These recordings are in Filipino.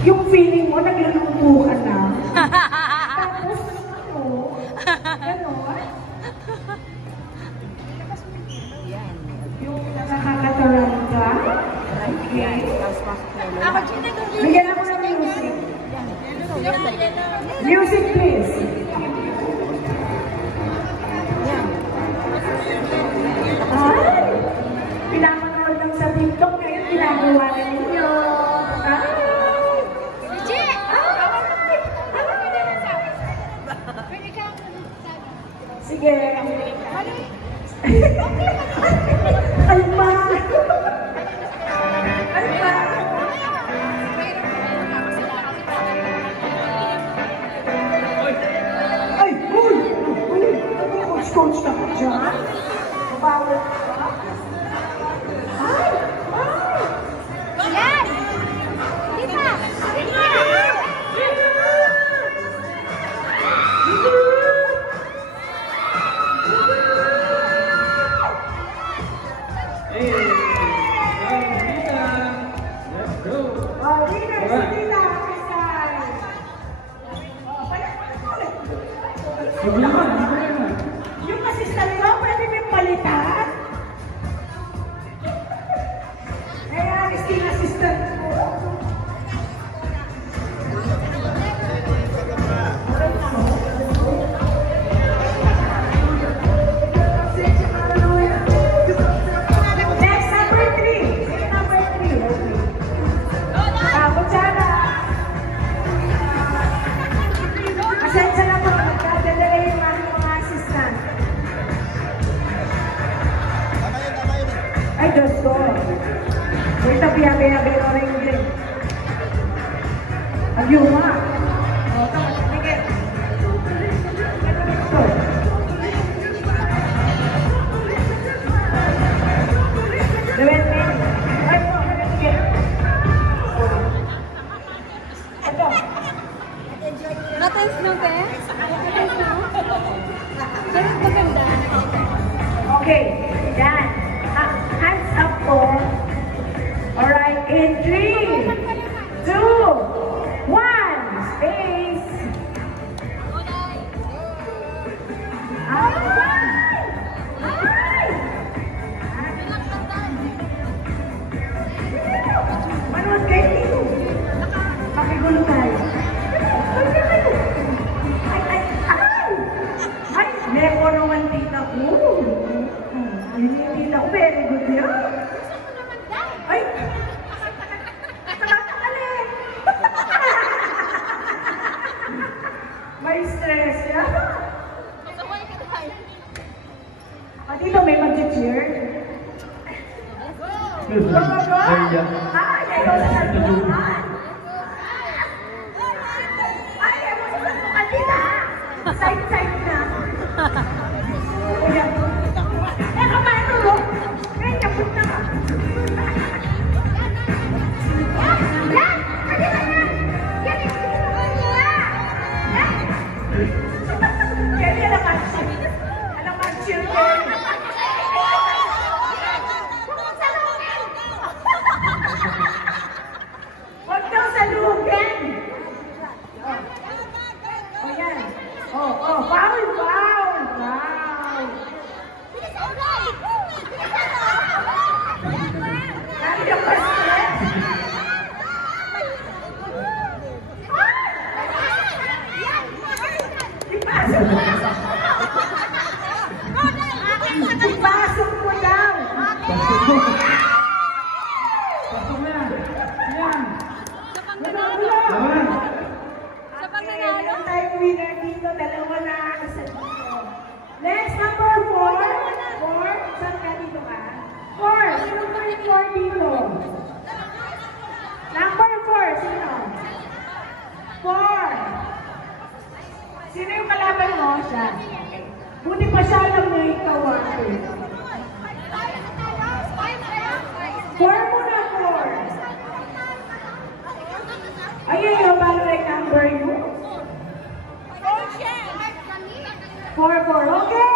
Yung feeling mo, nagluluto ka na. Tapos, gano'n. Yung nakakataran ka. Okay. Bigyan ako ng music. Music, please. Ay! Pinapanood lang sa TikTok ngayon, ginagawa na ninyo. Sige. Alma! Alma! Ay! Uy! Uy! Coach na ka dyan? Bawal ka? Ay! Ay! Yan! Dita! Dita! Yung assistant mo, pwede may palitan? Kaya yung assistant mo. Next, number 3. Sige, number 3. Kutsara. Asensya na po. Magdadala yung mga assistant. Ay, Diyos ko. Ito, piyabi-yabi na rin din. Agyuma. O, tapos, sige. Ito. Dawin, ay po, sige. Ito. Matens no, be? Matens no? Ganun maganda. Okay, yan. Hands up po. Alright, in 3, 2, 1, space. Ay! Ay! Manood kayo dito. Makigulo tayo. Ay, ay, ay! Ay, meron naman tita ko. Yun yung tita ko, very good yun. Ay! Nakakali! May stress yan. Dito may mag-cheer. Go, go, go! Ay, ayaw sa sandukan. Ay, ayaw sa sandukan dito. Side-side na. Uyan. Eh, kamano mo? Eh, kapit na ka. Yan! Pwede ba yan? Yan! Yan! Yan ang mag-cheer. Ano mag-cheer ko? Huwag daw salugin! O yan. Oh, oh, foul, foul, foul. Lagi yung pa-stress. Ipasok mo. Ipasok mo daw. Pasok mo yan. Yan. Sa pagkanalo. Lawan. Sa pagkanalo. Meron tayong winner dito. Dalawa na isa dito. Next, number 4. 4. Saan ka dito ka? 4. Sino ba yung 4 dito? Number 4. Sino? 4. Sino yung kalaban mo? Siya. Buti pa siya alam na ikaw ako. 4 muna, 4. Ay, paano na yung number mo? 4, 4. Okay.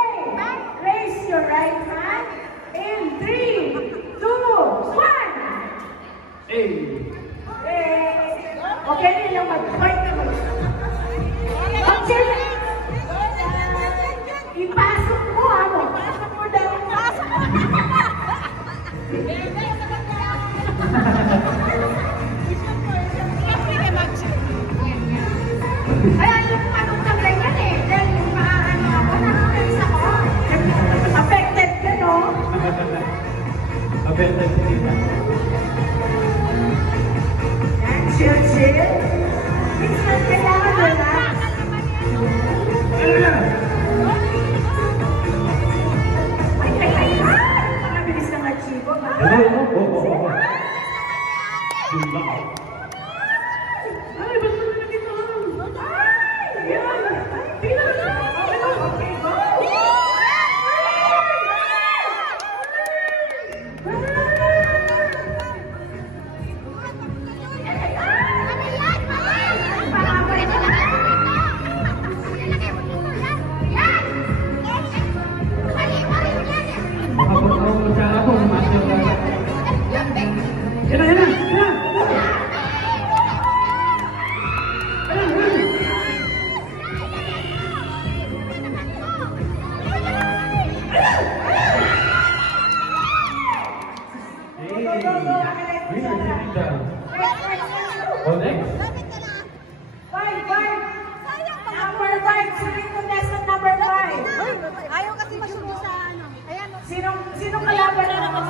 Raise your right hand in 3, 2, 1. Hey. Hey. Okay na lang mag-fight na mag- Mag-cheer! Ipasok mo ano? Ipasok mo daw. Ipasok mo. Ay, yung anong taglay yan eh. Dahil yung maaano ako, nakakalis ako. Affected ka, no? Affected sila. Chill, chill. Minsan kailangan relax. Ay! Mabilis ng archivo, ba? Oo. Ay, basta na nakita ko. Ay! Yan! Tingnan mo! Okay, go! Oh, next? Five! Number 5! Sino yung contestant number 5? Ayaw kasi masundo sa ano. Ayan. Sinong kalaban mo?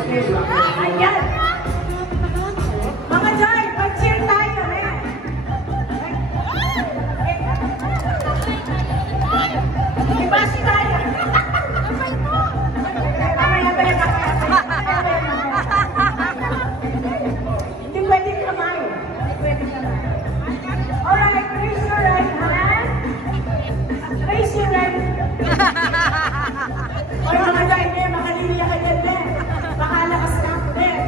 Okay. Ayan! Mga Joy, mag-cheer tayo! Ayan! Ibasi tayo! Hindi pwedeng kamay. Alright, raise your right hand. Raise your right hand. Oy, mga Joy, hindi, makaliliya ka dyan, Ben. Makalakas ka, Ben.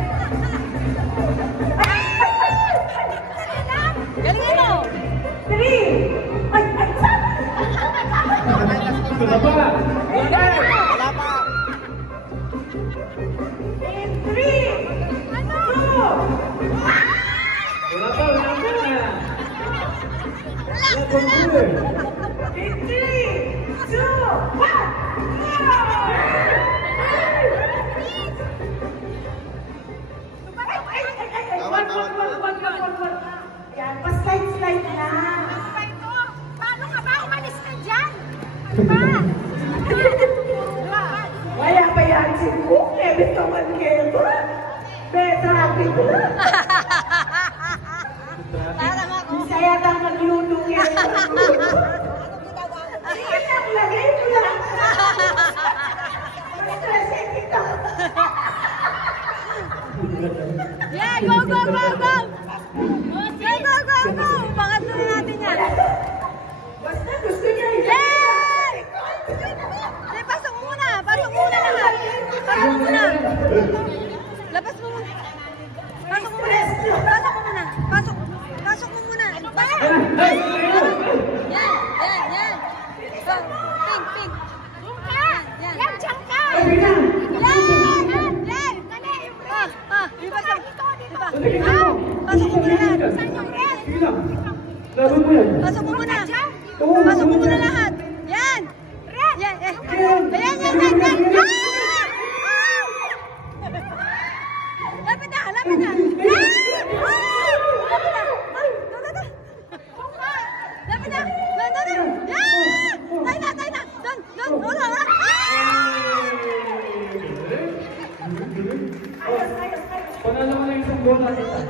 Galingan mo! 3! Ay! Wala pa! Wala pa! In 3, 2, Wala pa! in 3, 2, 1! Yan, pa-slide-slide na. Paano ka ba? Umalis ka dyan! Diba? Wala pa yan si Cook, ebit ka man kayo. Betrapin ko na. Parang ako. Bisa yata magluto kayo. Sige lang, lagay mo lang. Kasi kita. Yeah, go! Go! Pangatlo na natin yan. Basta gusto niya yun. Yay! Hey, pasok mo muna lahat. Pasok mo muna. Labas mo muna. Pasok mo muna. Pasok mo muna. Ano ba? Yan. Pink. Yan. Diyan ka. Yan. Pasok mo muna lahat. Laban mo yan. Pasok mo muna lahat. Yan. Ayan. Lapit na. Lapit na. Yan. Tayo na. Doon. Panalo mo na yung isang bola kita.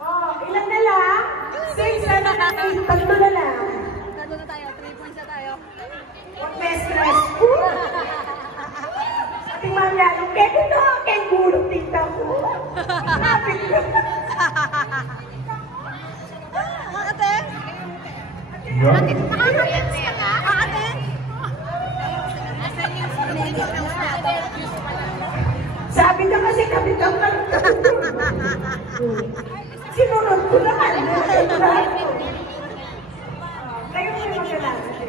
Oh, ilan na lang? 6 na lang. 3 na lang. Tatlo na tayo. 3 points na tayo. Huwag may stress. Ating mga lalong, kaya gulong tita ko. Lapit ko. Ate? Yeah. Nakakayans ka na? Ate? Sabi na kasi kami kapag sinunod ko naman. Kayo mo yung maglalaki.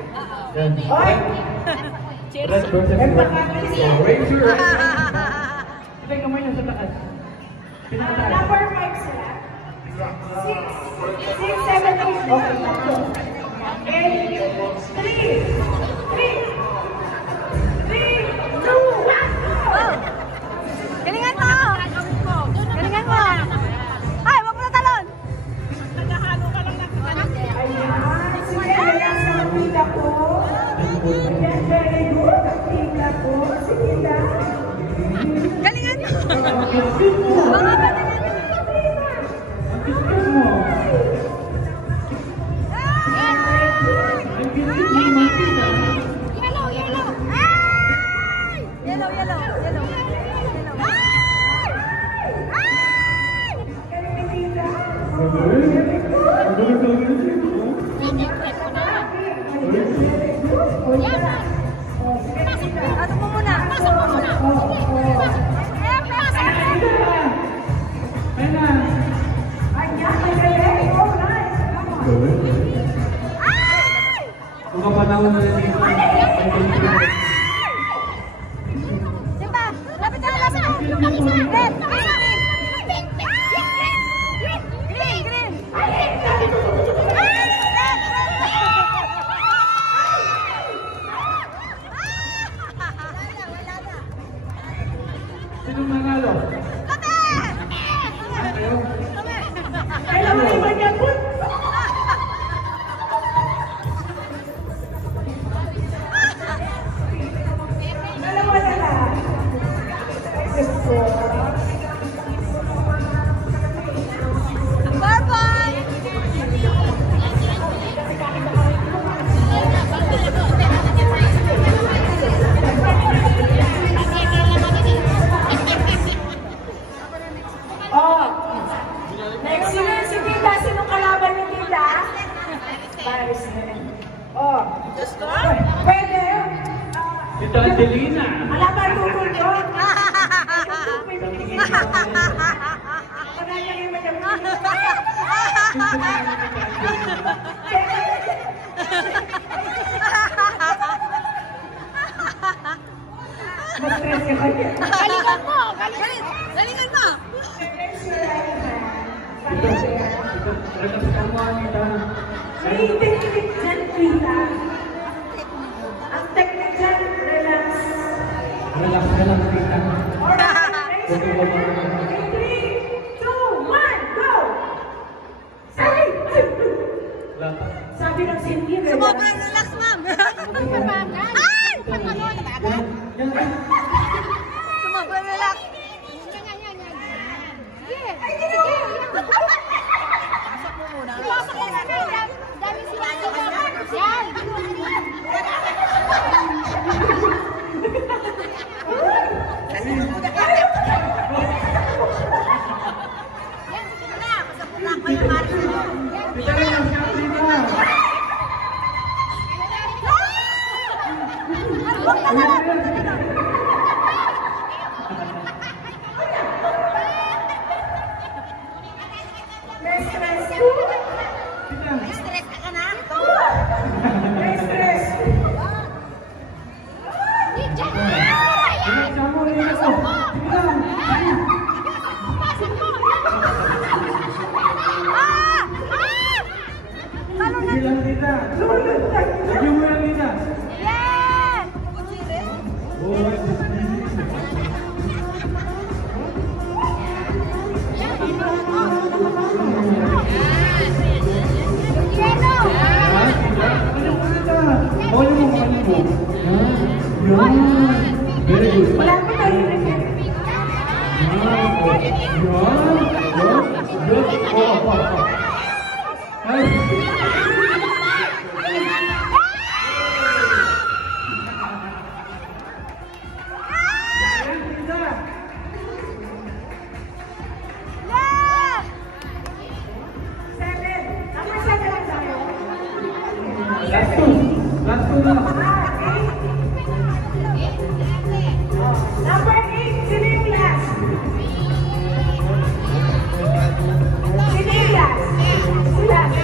Yan. Oy! Red versus Ay, red. pakakalis So, raise your right hand. Tingnan mo yun sa taas. Number 5 sila. 6, 7, 8. Okay, tatlo. Okay. 3, 2, 1, go! Galingan mo! Galingan mo! Ay, wag mo na talon! Ayan. Sige, relax na ang tita ko. Ayan, very good. Ang tita ko. Sige na. Galingan mo! Mga galingan mo! Pasok mo muna. Simba, lapit na, lapit na. Red, green. Sino nanalo? Kailan mo naman yan po? Dalawa na lang. Gusto. Bye-bye! Oh. Next sino si Tita? Sinong kalaban ni Tita? Paris. Oh. Pwede. Tita Angelina. Alaban tukol yun. Pagkanya kayo Mag-stress ka kanya. Galingan mo! Galingan mo! Relax ka mo, Anita. May technique dyan, Tita. Ang technique dyan, relax. Relax ka lang, Tita. Alright, 3, 2, 1, go! Ay! Wala pa. Sabi ng Cindy, relax. Sobrang relax, ma'am. Ay! Sobrang relax. Tita, relax ka, Tita. May stress. Stress ka na? May stress. Relax ka mo, relax ka. Sige lang. Sige lang, Tita. Lagyan mo yan, Tita. Yes! Very good. Wala pa tayo refer. Yes! 7. Number 7 lang tayo. Last two. Last two na. Number 8, sino yung last? Sino yung last? Si last.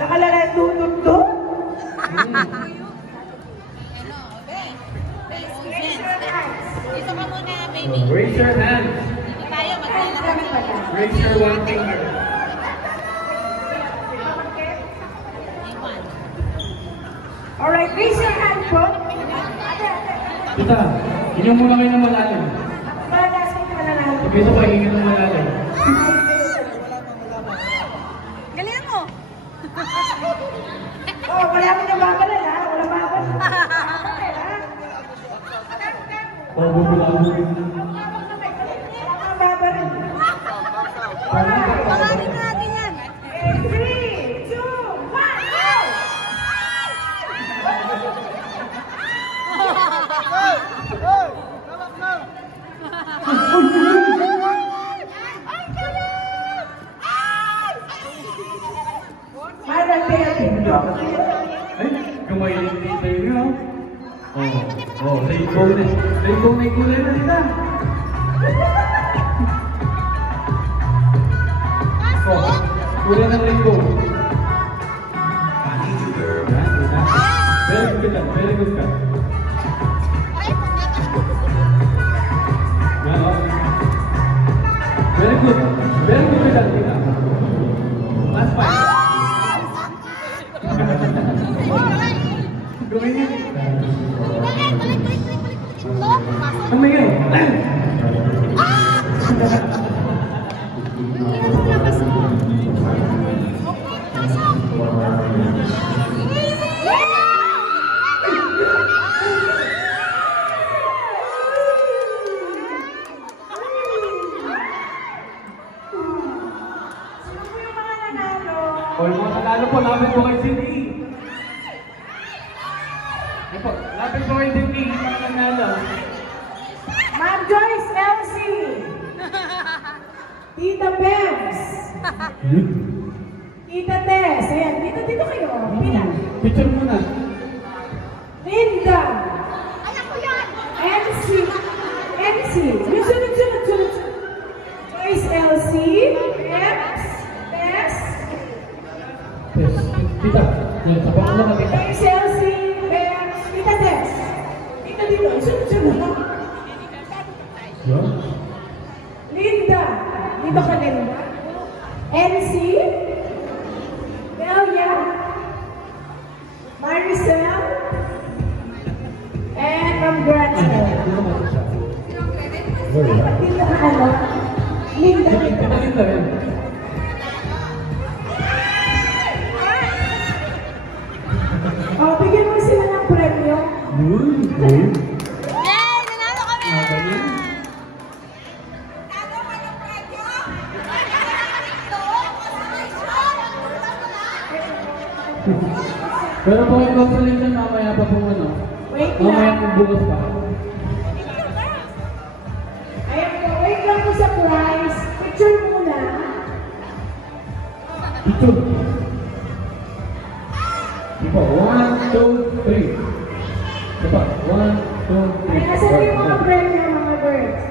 Nakalala tutog doon. Dito ka muna, baby. Oh, raise your hand. Dito tayo, maglalakad tayo. Raise your one finger. Alright, raise your hand po. Tita, inyong muna kayo ng malalim. Para sa inyo mananalo. Pag ito pa, ingin ng malalim. Galingan mo. Oh, wala akong nababalan ha. Wala babalan. O, bubulabog. Wala akong babalan. Pangalan natin yan. 3, 2, 1, go! Para tayo. Ay, kamay yung tita yun. Oh, rainbow na. Rainbow na yung kulay na tita. Oh, kulay ng rainbow. Yan, tita. Very good ka, very good ka. Yan, oh. Very good. Very good ka, tita. Last five. Gawin niyo. Tumingin. O, yung mga nanalo po, lapit po kay Cindy. Yan po, lapit po kay Cindy, yung mga nanalo. Ma'am Joyce, Elsie. Tita Pems. Tita Tess. Ayan, dito kayo. Pila. Picture muna. Linda. MC. Sunod. Joyce, Elsie. Pems. Tess. Yes, tita. Yan, sa pangalan ka, tita. Joyce, Elsie. Pems. Tita Tess. Dito. Sunod. Yan. Linda. Dito ka, Linda. NC. Delia. Maricel. And Ma'am Gretchen. Dito mo siya. Dapat dito ka, ano? Linda. Tita Linda, yan. Oh, bigyan mo sila ng premyo. Yun. Yay! Nanalo kami! Ganyan. Pero po yung consolation mamaya pa pong ano. Wait Mamaya lang. kung bukas pa. Ayan po, wait lang po sa prize. Picture muna. Ito. Ipo, 1, 2, 3. Ipo, 1, 2, 3. Ay, nasa yung mga premyo, mga birds.